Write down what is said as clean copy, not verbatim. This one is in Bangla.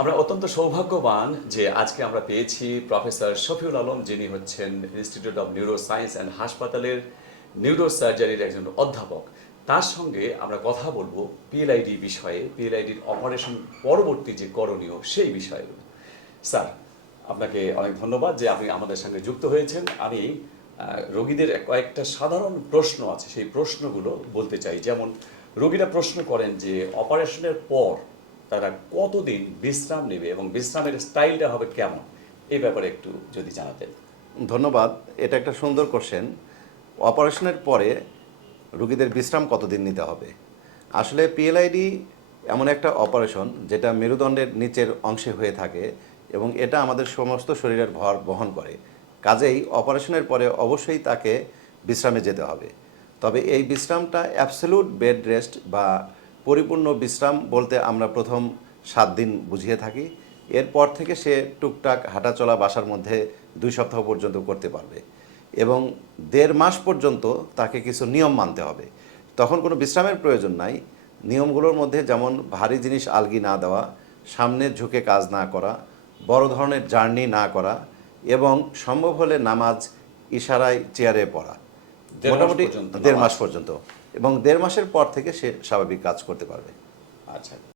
আমরা অত্যন্ত সৌভাগ্যবান যে আজকে আমরা পেয়েছি প্রফেসর শফিউল আলম, যিনি হচ্ছেন institute of neuro science and হাসপাতালের নিউরো সার্জারির একজন অধ্যাপক। তার সঙ্গে আমরা কথা বলবো পিএলআইডি বিষয়ে, পিএলআইডির অপারেশন পরবর্তী যে করণীয় সেই বিষয়ে। স্যার, আপনাকে অনেক ধন্যবাদ যে আপনি আমাদের সঙ্গে যুক্ত হয়েছেন। আমি রোগীদের কয়েকটা সাধারণ প্রশ্ন আছে, সেই প্রশ্নগুলো বলতে চাই। যেমন রোগীরা প্রশ্ন করেন যে অপারেশনের পর তারা কতদিন বিশ্রাম নেবে এবং বিশ্রামের স্টাইলটা হবে কেমন, এই ব্যাপারে একটু যদি জানাতেন। ধন্যবাদ। এটা একটা সুন্দর কোশ্চেন। অপারেশনের পরে রুগীদের বিশ্রাম কতদিন নিতে হবে? আসলে পিএলআইডি এমন একটা অপারেশন যেটা মেরুদণ্ডের নিচের অংশে হয়ে থাকে এবং এটা আমাদের সমস্ত শরীরের ভর বহন করে। কাজেই অপারেশনের পরে অবশ্যই তাকে বিশ্রামে যেতে হবে। তবে এই বিশ্রামটা অ্যাবসলিউট বেড রেস্ট বা পরিপূর্ণ বিশ্রাম বলতে আমরা প্রথম 7 দিন বুঝিয়ে থাকি। এরপর থেকে সে টুকটাক হাঁটাচলা বাসার মধ্যে 2 সপ্তাহ পর্যন্ত করতে পারবে এবং 1.5 মাস পর্যন্ত তাকে কিছু নিয়ম মানতে হবে। তখন কোনো বিশ্রামের প্রয়োজন নাই। নিয়মগুলোর মধ্যে যেমন ভারী জিনিস আলগি না দেওয়া, সামনে ঝুঁকে কাজ না করা, বড় ধরনের জার্নি না করা এবং সম্ভব হলে নামাজ ইশারায় চেয়ারে পড়া, মোটামুটি 1.5 মাস পর্যন্ত। এবং 1.5 মাসের পর থেকে সে স্বাভাবিক কাজ করতে পারবে। আচ্ছা।